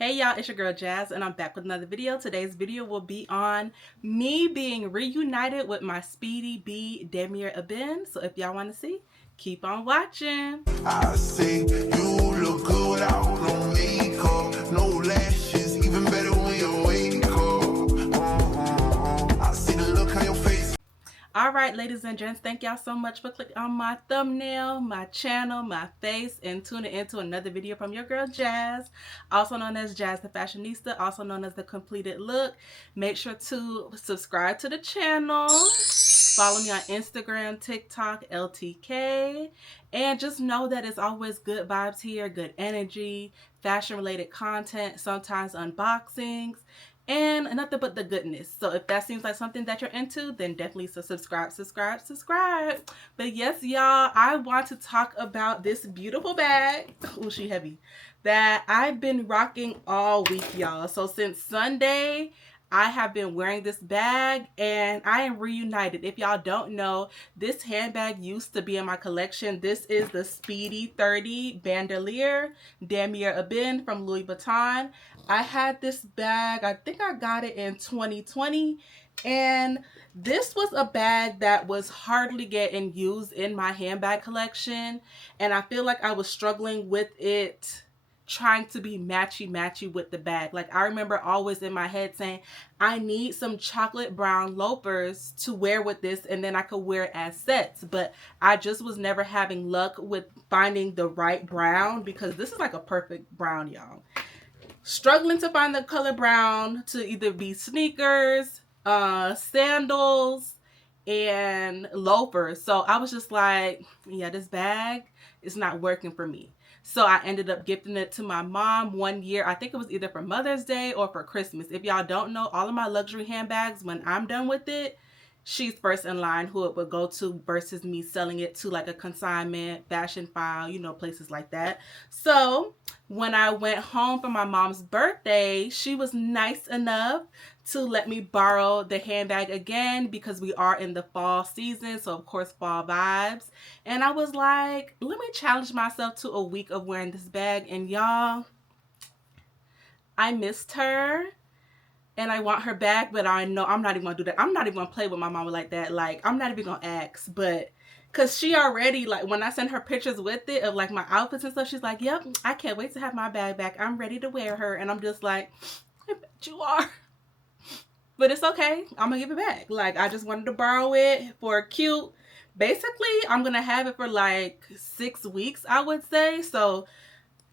Hey y'all, it's your girl Jazz and I'm back with another video. Today's video will be on me being reunited with my Speedy B Damier Ebene. So if y'all want to see, keep on watching. I see you look good without no makeup, no lashes, even better when you wake up. I see the look on your face. Alright, ladies and gents, thank y'all so much for clicking on my thumbnail, my channel, my face, and tuning into another video from your girl Jazz, also known as Jazz the Fashionista, also known as The Completed Look. Make sure to subscribe to the channel, follow me on Instagram, TikTok, LTK, and just know that it's always good vibes here, good energy, fashion-related content, sometimes unboxings, and nothing but the goodness. So if that seems like something that you're into, then definitely subscribe. But yes, y'all, I want to talk about this beautiful bag. Oh, she heavy. That I've been rocking all week, y'all. So since Sunday, I have been wearing this bag and I am reunited. If y'all don't know, this handbag used to be in my collection. This is the Speedy 30 Bandolier Damier Ebene from Louis Vuitton. I had this bag, I think I got it in 2020, and this was a bag that was hardly getting used in my handbag collection, and I feel like I was struggling with it, trying to be matchy with the bag. Like, I remember always in my head saying, I need some chocolate brown loafers to wear with this, and then I could wear it as sets. But I just was never having luck with finding the right brown, because this is like a perfect brown, y'all. Struggling to find the color brown to either be sneakers, sandals, and loafers. So I was just like, yeah, this bag is not working for me. So I ended up gifting it to my mom one year. I think it was either for Mother's Day or for Christmas. If y'all don't know, all of my luxury handbags, when I'm done with it, she's first in line who it would go to versus me selling it to like a consignment, fashion file, you know, places like that. So when I went home for my mom's birthday, she was nice enough to let me borrow the handbag again because we are in the fall season. So of course, fall vibes. And I was like, let me challenge myself to a week of wearing this bag. And y'all, I missed her. And I want her back, but I know I'm not even gonna do that. I'm not even gonna play with my mama like that. Like, I'm not even gonna ask, but because she already, like, when I send her pictures with it of like my outfits and stuff, she's like, yep, I can't wait to have my bag back. I'm ready to wear her. And I'm just like, I bet you are. But it's okay. I'm gonna give it back. Like, I just wanted to borrow it for cute. Basically, I'm gonna have it for like 6 weeks, I would say. So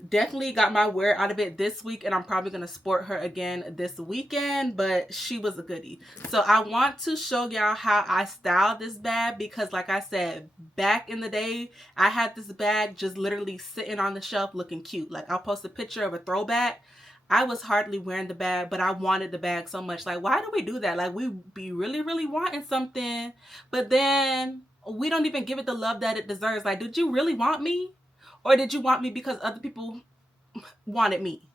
definitely got my wear out of it this week, and I'm probably going to sport her again this weekend, but she was a goodie. So I want to show y'all how I styled this bag, because like I said, back in the day, I had this bag just literally sitting on the shelf looking cute. Like, I'll post a picture of a throwback. I was hardly wearing the bag, but I wanted the bag so much. Like, why do we do that? Like, we be really wanting something, but then we don't even give it the love that it deserves. Like, did you really want me? Or did you want me because other people wanted me?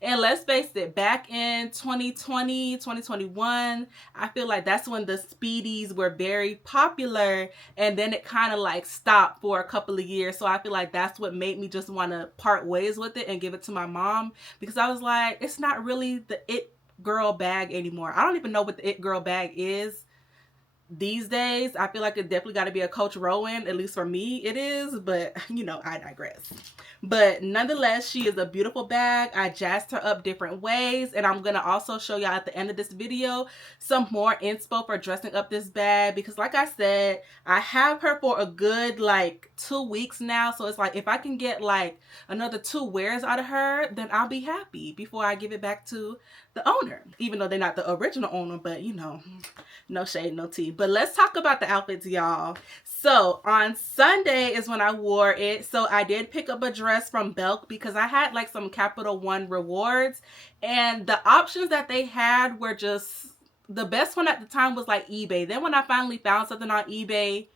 And let's face it, back in 2020, 2021, I feel like that's when the Speedies were very popular, and then it kind of like stopped for a couple of years. So I feel like that's what made me just want to part ways with it and give it to my mom, because I was like, it's not really the it girl bag anymore. I don't even know what the it girl bag is these days. I feel like it definitely got to be a Coach Rowan, at least for me it is, but you know, I digress. But nonetheless, she is a beautiful bag. I jazzed her up different ways, and I'm gonna also show y'all at the end of this video some more inspo for dressing up this bag, because like I said, I have her for a good like 2 weeks now. So it's like, if I can get like another 2 wears out of her, then I'll be happy before I give it back to the owner, even though they're not the original owner. But you know, no shade, no tea. But let's talk about the outfits, y'all. So on Sunday is when I wore it. So I did pick up a dress from Belk because I had like some Capital One rewards, and the options that they had were just, the best one at the time was like eBay. Then when I finally found something on eBay,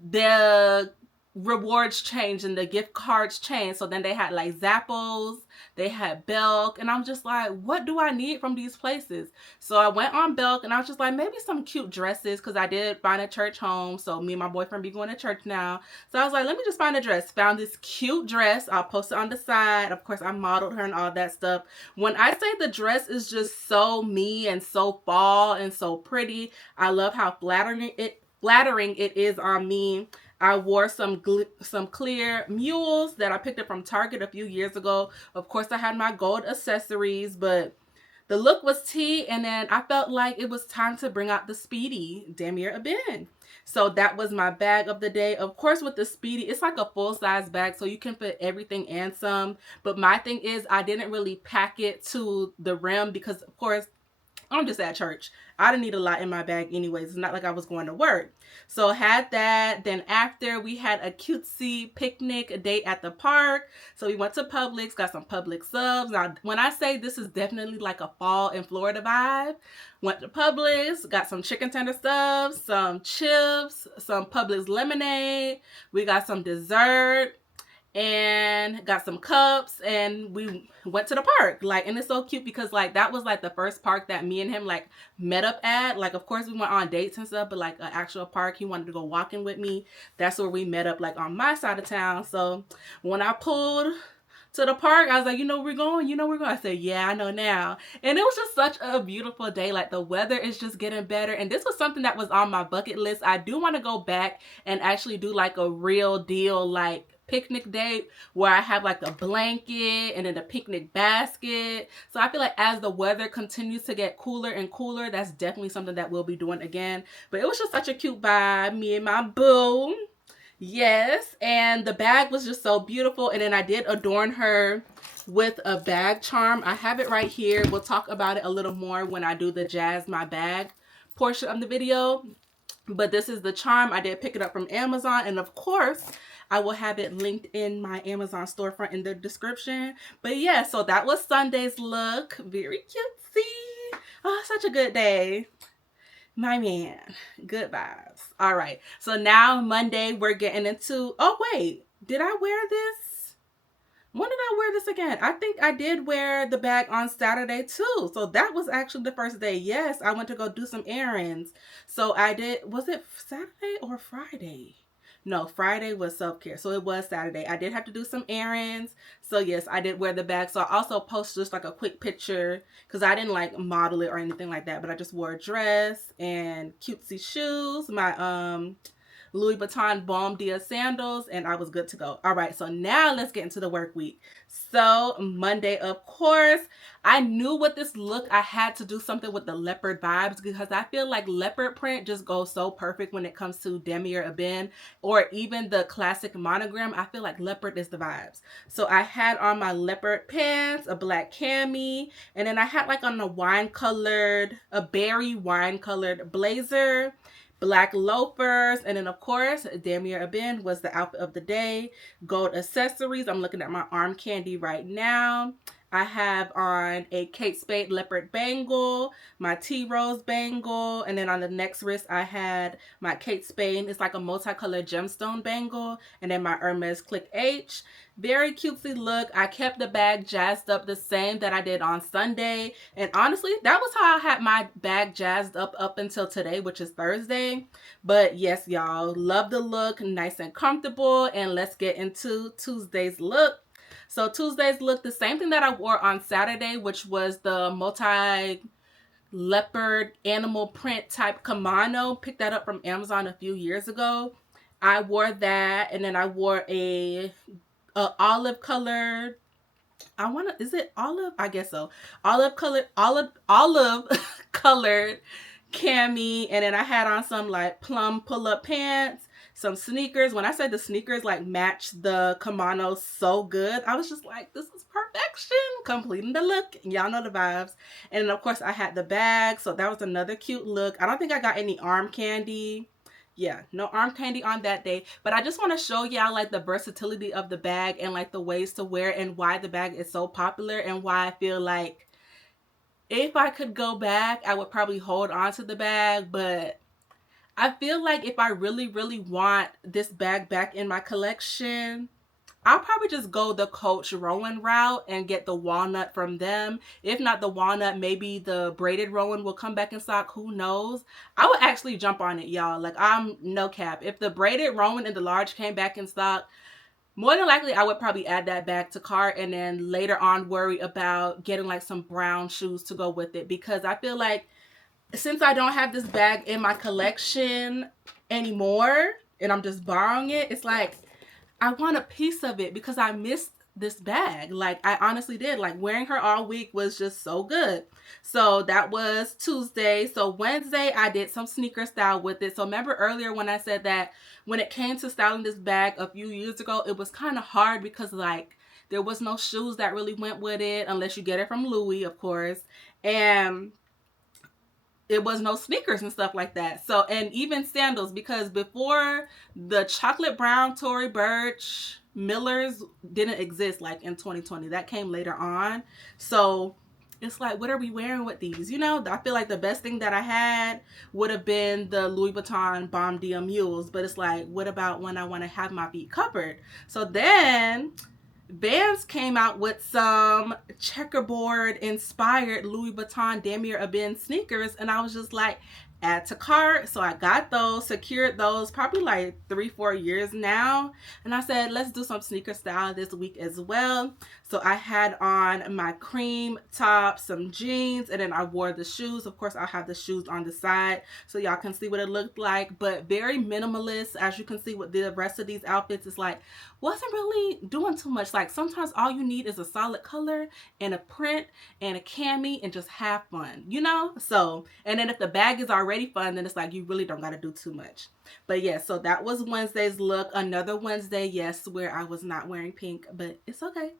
the rewards changed and the gift cards changed. So then they had like Zappos, they had Belk, and I'm just like, what do I need from these places? So I went on Belk and I was just like, maybe some cute dresses, because I did find a church home. So me and my boyfriend be going to church now. So I was like, let me just find a dress. Found this cute dress. I'll post it on the side. Of course, I modeled her and all that stuff. When I say the dress is just so me and so fall and so pretty, I love how flattering it is on me. I wore some clear mules that I picked up from Target a few years ago. Of course, I had my gold accessories, but the look was tea, and then I felt like it was time to bring out the Speedy Damier Ebene. So that was my bag of the day. Of course, with the Speedy, it's like a full-size bag, so you can fit everything and some. But my thing is, I didn't really pack it to the rim because, of course, I'm just at church. I didn't need a lot in my bag anyways. It's not like I was going to work. So had that. Then after, we had a cutesy picnic date at the park. So we went to Publix, got some Publix subs. Now, when I say this is definitely like a fall in Florida vibe, went to Publix, got some chicken tender subs, some chips, some Publix lemonade. We got some dessert and got some cups, and we went to the park. Like, and it's so cute because like that was like the first park that me and him like met up at. Like, of course we went on dates and stuff, but like an actual park, he wanted to go walking with me. That's where we met up, like on my side of town. So when I pulled to the park, I was like, you know where we're going? You know where we're going? I said, yeah, I know now. And it was just such a beautiful day. Like, the weather is just getting better. And this was something that was on my bucket list. I do want to go back and actually do like a real deal, like picnic date where I have like a blanket and then a picnic basket. So I feel like as the weather continues to get cooler and cooler, that's definitely something that we'll be doing again. But it was just such a cute vibe, me and my boo. Yes, and the bag was just so beautiful. And then I did adorn her with a bag charm. I have it right here. We'll talk about it a little more when I do the Jazz My Bag portion of the video. But this is the charm. I did pick it up from Amazon, and of course I will have it linked in my Amazon storefront in the description. But yeah, so that was Sunday's look. Very cutesy. Oh, such a good day. My man, good vibes. All right, so now Monday we're getting into, oh wait, did I wear this? When did I wear this again? I think I did wear the bag on Saturday too. So that was actually the first day. Yes, I went to go do some errands. So I did, was it Saturday or Friday? No, Friday was self-care. So it was Saturday. I did have to do some errands. So yes, I did wear the bag. So I also posted just like a quick picture because I didn't like model it or anything like that. But I just wore a dress and cutesy shoes. My Louis Vuitton Baume Dia sandals, and I was good to go. All right, so now let's get into the work week. So Monday, of course, I knew with this look I had to do something with the leopard vibes because I feel like leopard print just goes so perfect when it comes to Damier Ebene or even the classic monogram. I feel like leopard is the vibes. So I had on my leopard pants, a black cami, and then I had like on a berry wine colored blazer, black loafers, and then of course Damier Ebene was the outfit of the day. Gold accessories. I'm looking at my arm candy right now. I have on a Kate Spade leopard bangle, my tea rose bangle, and then on the next wrist I had my Kate Spade. It's like a multicolored gemstone bangle, and then my Hermes Click H. Very cutesy look. I kept the bag jazzed up the same that I did on Sunday, and honestly that was how I had my bag jazzed up until today, which is Thursday. But yes, y'all, love the look, nice and comfortable. And let's get into Tuesday's look. So Tuesday's look, the same thing that I wore on Saturday, which was the multi leopard animal print type kimono. Picked that up from Amazon a few years ago. I wore that, and then I wore a olive colored, is it olive? I guess so. Olive colored colored cami, and then I had on some like plum pull-up pants, some sneakers. When I said the sneakers like match the kimono so good, I was just like, this is perfection, completing the look. Y'all know the vibes. And then of course I had the bag, so that was another cute look. I don't think I got any arm candy. Yeah, no arm candy on that day, but I just want to show y'all like the versatility of the bag and like the ways to wear and why the bag is so popular, and why I feel like if I could go back I would probably hold on to the bag. But I feel like if I really, really want this bag back in my collection, I'll probably just go the Coach Rowan route and get the walnut from them. If not the walnut, maybe the braided Rowan will come back in stock. Who knows? I would actually jump on it, y'all. Like, I'm no cap. If the braided Rowan in the large came back in stock, more than likely I would probably add that back to cart and then later on worry about getting like some brown shoes to go with it, because I feel like since I don't have this bag in my collection anymore and I'm just borrowing it, it's like I want a piece of it because I missed this bag. Like, I honestly did. Like, wearing her all week was just so good. So that was Tuesday. So Wednesday, I did some sneaker style with it. So remember earlier when I said that when it came to styling this bag a few years ago, it was kind of hard because like there was no shoes that really went with it unless you get it from Louis, of course. And it was no sneakers and stuff like that. So, and even sandals, because before the chocolate brown Tory Burch Millers didn't exist like in 2020. That came later on. So it's like, what are we wearing with these? You know, I feel like the best thing that I had would have been the Louis Vuitton Bomb Dia Mules. But it's like, what about when I want to have my feet covered? So then Vans came out with some checkerboard inspired Louis Vuitton Damier Ebene sneakers, and I was just like, add to cart. So I got those, secured those probably like 3-4 years now, and I said let's do some sneaker style this week as well. So I had on my cream top, some jeans, and then I wore the shoes. Of course, I'll have the shoes on the side so y'all can see what it looked like, but very minimalist. As you can see with the rest of these outfits, it's like wasn't really doing too much. Like sometimes all you need is a solid color and a print and a cami and just have fun, you know? So, and then if the bag is already fun, then it's like you really don't got to do too much. But yeah, so that was Wednesday's look. Another Wednesday, yes, where I was not wearing pink, but it's okay,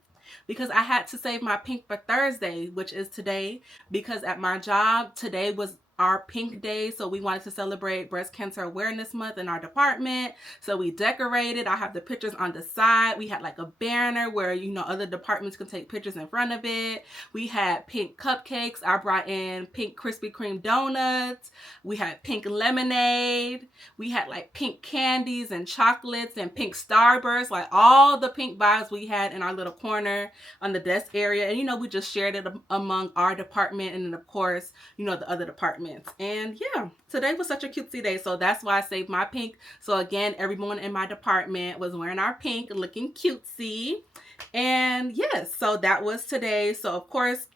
because I had to save my pink for Thursday, which is today, because at my job today was our pink day. So we wanted to celebrate Breast Cancer Awareness Month in our department. So we decorated. I have the pictures on the side. We had like a banner where, you know, other departments can take pictures in front of it. We had pink cupcakes. I brought in pink Krispy Kreme donuts. We had pink lemonade. We had like pink candies and chocolates and pink Starbursts, like all the pink vibes we had in our little corner on the desk area. And, you know, we just shared it among our department and then, of course, you know, the other departments. And yeah, today was such a cutesy day, so that's why I saved my pink. So again, everyone in my department was wearing our pink, looking cutesy. And yes, so that was today. So of course,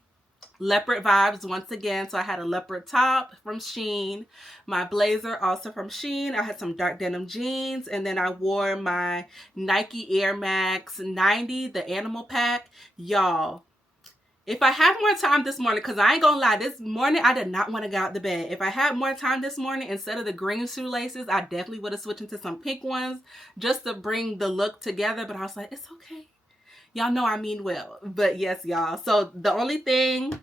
leopard vibes once again. So I had a leopard top from Shein, my blazer also from Shein. I had some dark denim jeans, and then I wore my Nike Air Max 90, the animal pack. Y'all, if I had more time this morning, because I ain't gonna lie, this morning I did not want to get out the bed. If I had more time this morning, instead of the green shoelaces, I definitely would have switched into some pink ones just to bring the look together. But I was like, it's okay. Y'all know I mean well. But yes, y'all. So the only thing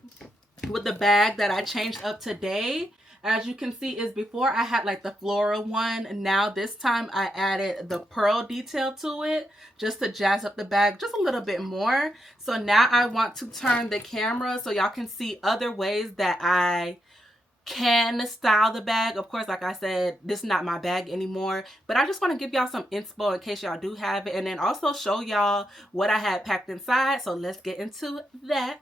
with the bag that I changed up today, as you can see, is before I had like the floral one. Now this time I added the pearl detail to it just to jazz up the bag just a little bit more. So now I want to turn the camera so y'all can see other ways that I can style the bag. Of course, like I said, this is not my bag anymore, but I just want to give y'all some inspo in case y'all do have it, and then also show y'all what I had packed inside. So let's get into that.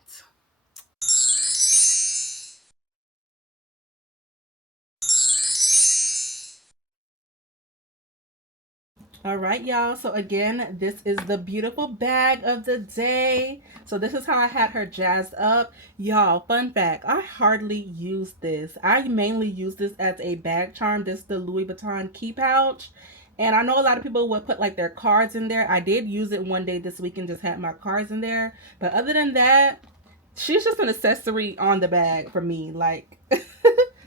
All right, y'all. So again, this is the beautiful bag of the day. So this is how I had her jazzed up. Y'all, fun fact, I hardly use this. I mainly use this as a bag charm. This is the Louis Vuitton key pouch. And I know a lot of people would put like their cards in there. I did use it one day this week and just had my cards in there. But other than that, she's just an accessory on the bag for me. Like,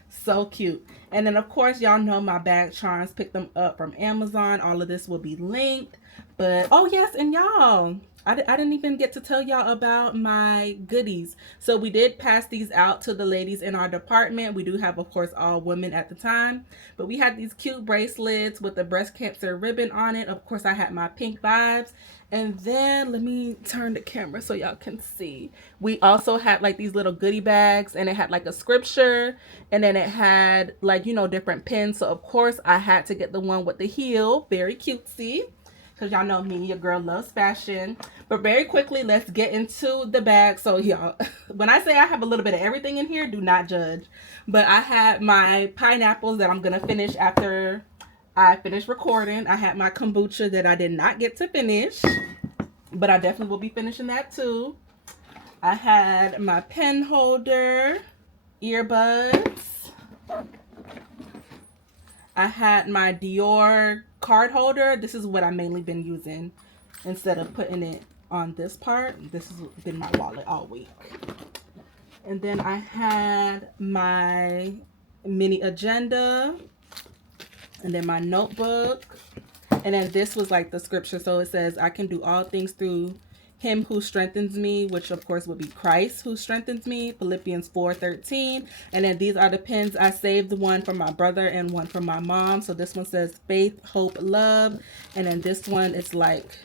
so cute. And then of course, y'all know my bag charms, pick them up from Amazon. All of this will be linked. But oh yes, and y'all, I didn't even get to tell y'all about my goodies. So we did pass these out to the ladies in our department. We do have, of course, all women at the time. But we had these cute bracelets with the breast cancer ribbon on it. Of course, I had my pink vibes. And then let me turn the camera so y'all can see. We also had like these little goodie bags, and it had like a scripture, and then it had like, you know, different pins. So of course I had to get the one with the heel, very cutesy, because y'all know me, your girl loves fashion. But very quickly, let's get into the bag. So y'all, when I say I have a little bit of everything in here, do not judge. But I had my pineapples that I'm gonna finish after I finished recording. I had my kombucha that I did not get to finish, but I definitely will be finishing that too. I had my pen holder, earbuds. I had my Dior card holder. This is what I've mainly been using instead of putting it on this part. This has been my wallet all week. And then I had my mini agenda, and then my notebook. And then this was like the scripture. So it says, I can do all things through him who strengthens me, which of course would be Christ who strengthens me, Philippians 4:13. And then these are the pins. I saved one from my brother and one from my mom. So this one says faith, hope, love. And then this one is like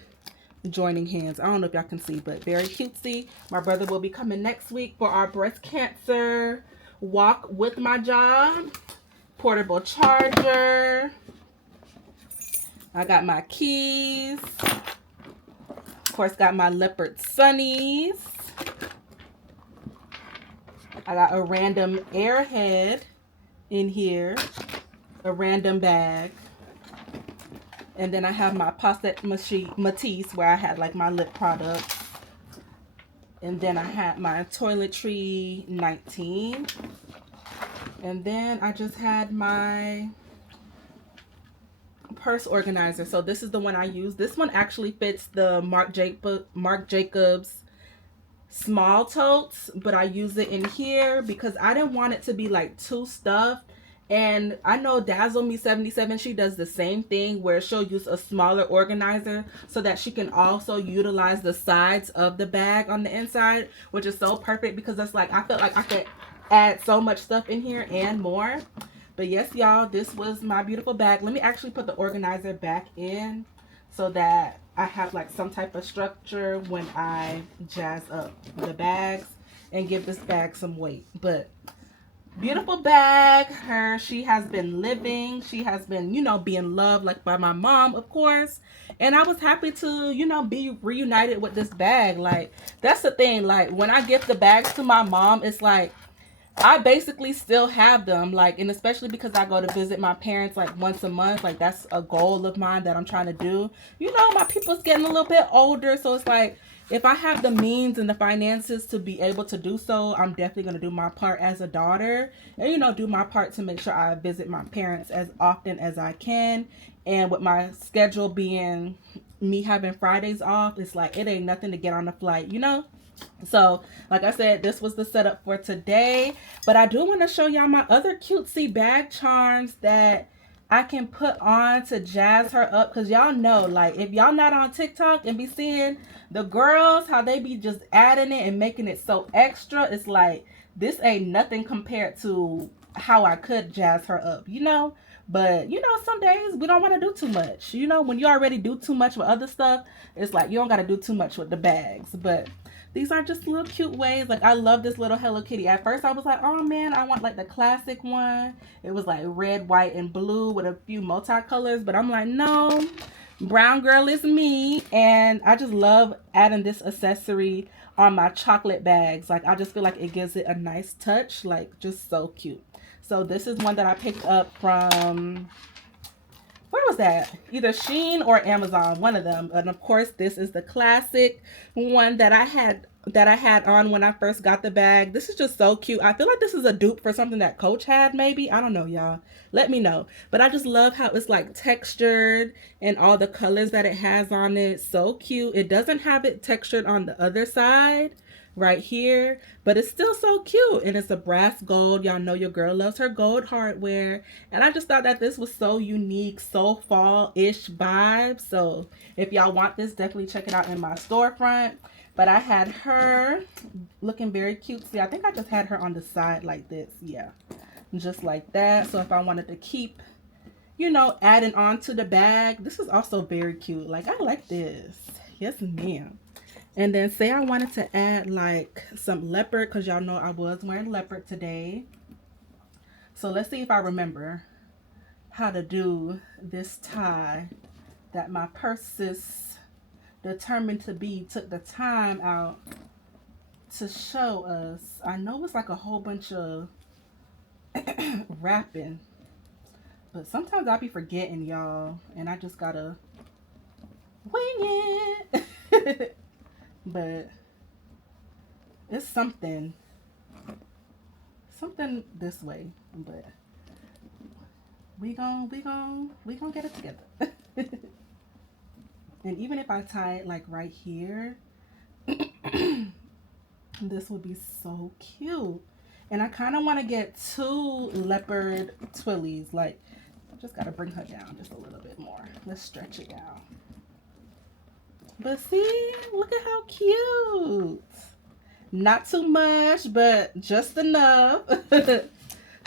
joining hands. I don't know if y'all can see, but very cutesy. My brother will be coming next week for our breast cancer walk with my job. Portable charger. I got my keys. Of course, got my leopard sunnies. I got a random Airhead in here. A random bag. And then I have my Posset Matisse where I had like my lip products. And then I had my Toiletry 19. And then I just had my purse organizer. So this is the one I use. This one actually fits the Marc Jacobs small totes, but I use it in here because I didn't want it to be like too stuffed. And I know Dazzle Me 77, she does the same thing where she'll use a smaller organizer so that she can also utilize the sides of the bag on the inside, which is so perfect because it's like I felt like I could add so much stuff in here and more. But yes, y'all, this was my beautiful bag. Let me actually put the organizer back in so that I have like some type of structure when I jazz up the bags and give this bag some weight. But beautiful bag. She has been living. She has been, you know, being loved like by my mom, of course. And I was happy to, you know, be reunited with this bag. Like, that's the thing. Like, when I give the bags to my mom, it's like, I basically still have them, like, and especially because I go to visit my parents like once a month. Like, that's a goal of mine that I'm trying to do. You know, my people's getting a little bit older, so it's like if I have the means and the finances to be able to do so, I'm definitely going to do my part as a daughter and, you know, do my part to make sure I visit my parents as often as I can. And with my schedule being me having Fridays off, it's like it ain't nothing to get on a flight, you know? So, like I said, this was the setup for today. But I do want to show y'all my other cutesy bag charms that I can put on to jazz her up. Because y'all know, like, if y'all not on TikTok and be seeing the girls, how they be just adding it and making it so extra, it's like, this ain't nothing compared to how I could jazz her up, you know? But, you know, some days we don't want to do too much. You know, when you already do too much with other stuff, it's like you don't got to do too much with the bags. But these are just little cute ways. Like, I love this little Hello Kitty. At first, I was like, oh, man, I want, like, the classic one. It was, like, red, white, and blue with a few multicolors. But I'm like, no, brown girl is me. And I just love adding this accessory on my chocolate bags. Like, I just feel like it gives it a nice touch. Like, just so cute. So this is one that I picked up from, where was that? Either Shein or Amazon, one of them. And of course, this is the classic one that I had on when I first got the bag. This is just so cute. I feel like this is a dupe for something that Coach had, maybe. I don't know, y'all. Let me know. But I just love how it's like textured and all the colors that it has on it. So cute. It doesn't have it textured on the other side. right here, but it's still so cute, and it's a brass gold. Y'all know your girl loves her gold hardware, and I just thought that this was so unique, so fall-ish vibe. So if y'all want this, definitely check it out in my storefront. But I had her looking very cutesy. I think I just had her on the side like this. Yeah, just like that. So if I wanted to keep, you know, adding on to the bag, this is also very cute. Like, I like this. Yes, ma'am. And then say I wanted to add like some leopard, because y'all know I was wearing leopard today. So let's see if I remember how to do this tie that my purses determined to be took the time out to show us. I know it's like a whole bunch of wrapping, but sometimes I'll be forgetting, y'all, and I just gotta wing it. But it's something this way, but we gon' get it together. And even if I tie it like right here, this would be so cute. And I kind of want to get 2 leopard twillies. Like, I just got to bring her down just a little bit more. Let's stretch it down. But see, look at how cute. Not too much, but just enough.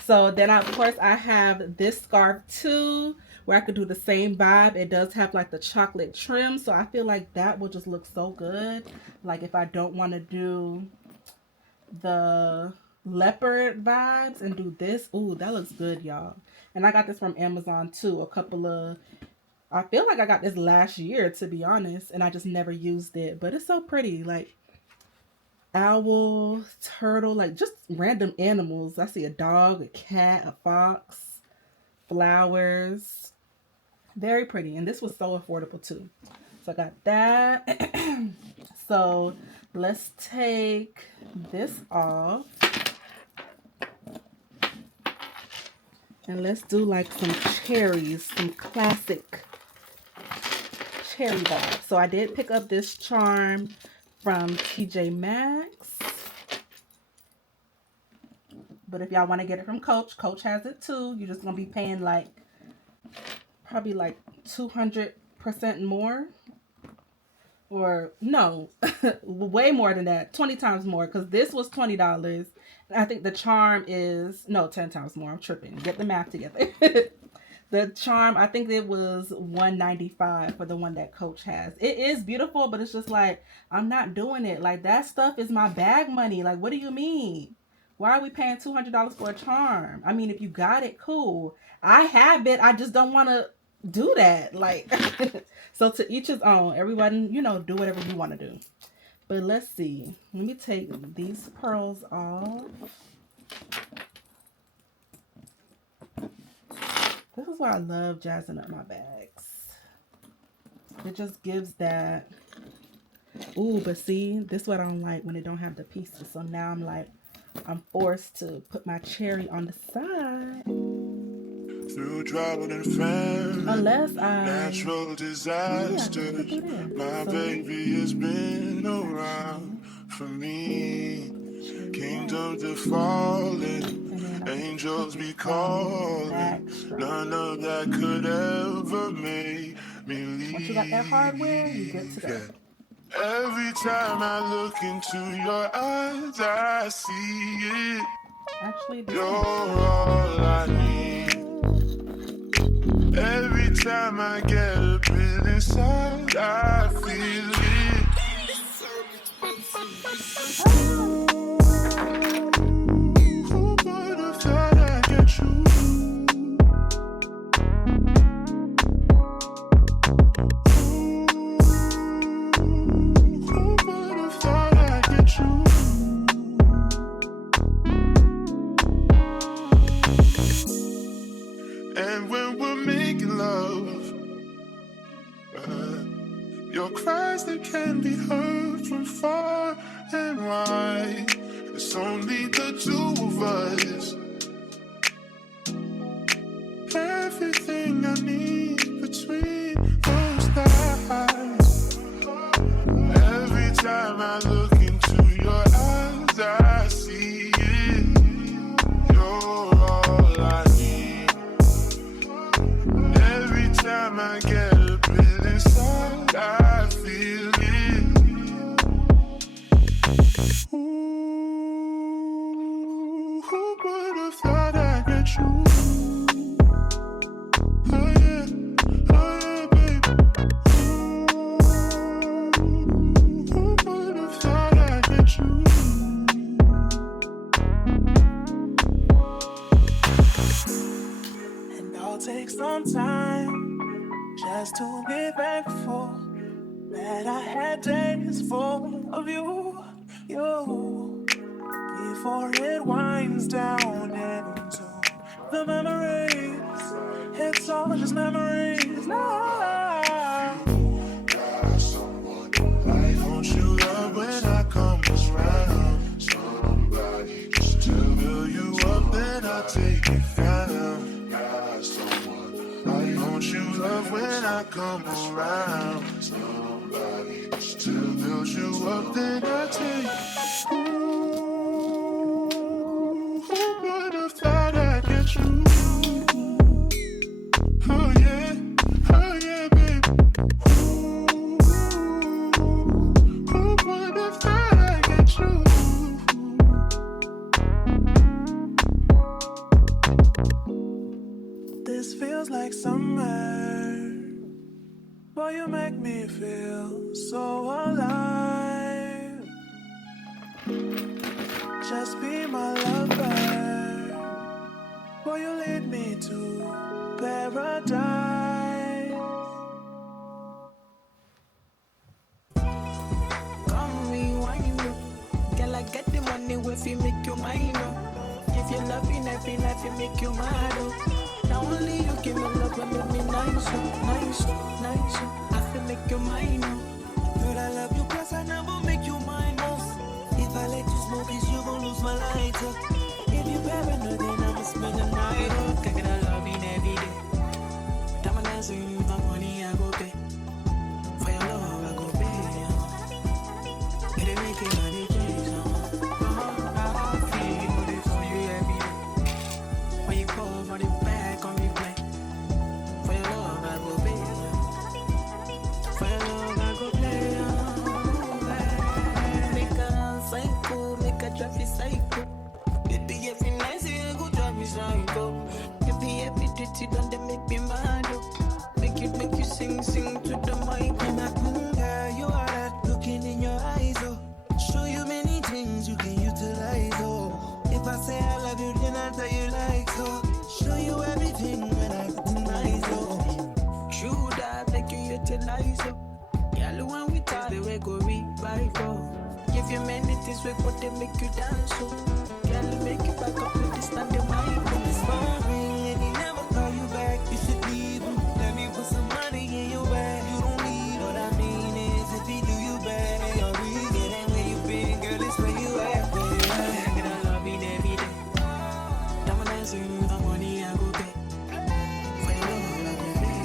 So then, of course, I have this scarf too, where I could do the same vibe. It does have like the chocolate trim, so I feel like that will just look so good. Like if I don't want to do the leopard vibes and do this, ooh, that looks good, y'all. And I got this from Amazon too. I feel like I got this last year, to be honest, and I just never used it. But it's so pretty, like owl, turtle, like just random animals. I see a dog, a cat, a fox, flowers. Very pretty. And this was so affordable too. So I got that. So let's take this off. And let's do like some cherries, some classic cherry vibes. So I did pick up this charm from TJ Maxx. But if y'all want to get it from Coach has it too. You're just going to be paying like, probably like 200% more. Or no, way more than that. 20 times more. Because this was $20. I think the charm is, no, 10 times more. I'm tripping. Get the math together. The charm, I think it was $195 for the one that Coach has. It is beautiful, but it's just like, I'm not doing it. Like, that stuff is my bag money. Like, what do you mean? Why are we paying $200 for a charm? I mean, if you got it, cool. I have it. I just don't want to do that. Like, so to each his own. Everyone, you know, do whatever you want to do. But let's see. Let me take these pearls off. This is why I love jazzing up my bags. It just gives that. Ooh, but see, this is what I don't like when it don't have the pieces. So now I'm like, I'm forced to put my cherry on the side. Through drought and famine, Unless I natural disaster, my baby has been around for me. Kingdoms are falling, angels be calling. None of that could ever make me leave. Once you got that hardware, you get to go. Every time I look into your eyes, I see it. Actually, You're all I need. Every time I get a bit inside, I feel it. Who would have thought I'd get you? Who would have thought I'd get you? And when we're making love, your cries that can be heard from far and wide. It's only the two of us. Everything I need between those thighs. Every time I look into your eyes, some time just to be thankful that I had days full of you, before it winds down into the memories. It's all just memories now. Don't you love when I come around? Somebody just to build you up, then I take it down. Don't you love when I come around? Somebody just to build you up, then I take it. Ooh, who would have thought I'd get you? Oh yeah, baby. Who would have thought I'd get you? This feels like summer. Boy, you make me feel so alive. Just be my lover. Boy, you lead me to paradise. Come rewind, girl, I get the money if you make you mine. If you love me every life, you make you mad. Now only you give me love and make me nice. I feel make you mine. Girl, I love you, plus I never make you mine. If I let you smoke this, you gon' lose my light. If you paranoid, then I'ma spend the night. I gotta love you every day. Time I dance with you, my money I go pay. For your love I go pay. It ain't making money change. I feel this for you every day. When you call for the back on me play. For your love I go pay. For your love I go play. Make a psycho, make a traffic psycho. Baby, every night you go drive me psycho. Baby, every duty done they make me mad. Make you sing to the mic. And I girl, you are that looking in your eyes, oh. Show you many things you can utilize, oh. If I say I love you, then I tell you like so. Show you everything when I recognize, oh. True that make you utilize, oh. Girl, when we talk, the way go revive, oh. Give you many things, we what they make you dance, oh. Girl, make you back up with this time, the mic. It's boring and he never call you back. You should leave him. Let me put some money in your bag. You don't need what I mean is if he do you bad, you're real. It ain't where you been, girl, it's where you at, baby. I gotta love it every day. Time I dance with you, my money I go pay. For your love I go pay.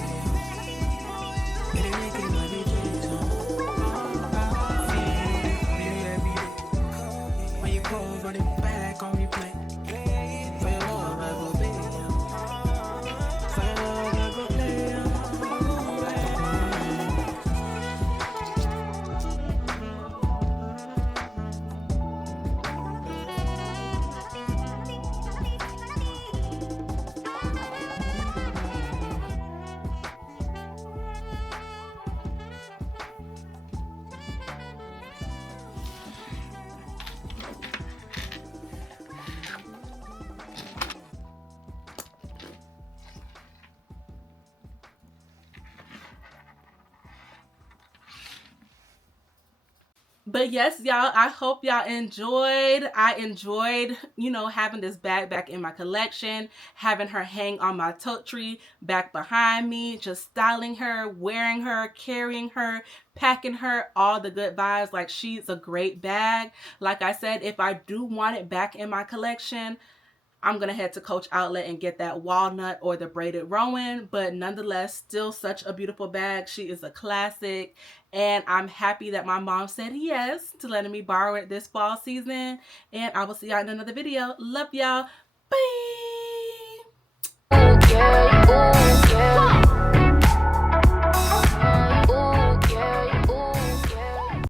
It ain't making money change, I feel you every day. When you call for the back on replay. For your love I go pay. For your love I go play. But yes, y'all, I hope y'all enjoyed. I enjoyed, having this bag back in my collection, having her hang on my tote tree back behind me, just styling her, wearing her, carrying her, packing her, all the good vibes. Like, she's a great bag. Like I said, if I do want it back in my collection, I'm going to head to Coach Outlet and get that walnut or the braided Rowan, but nonetheless, still such a beautiful bag. She is a classic, and I'm happy that my mom said yes to letting me borrow it this fall season, and I will see y'all in another video. Love y'all.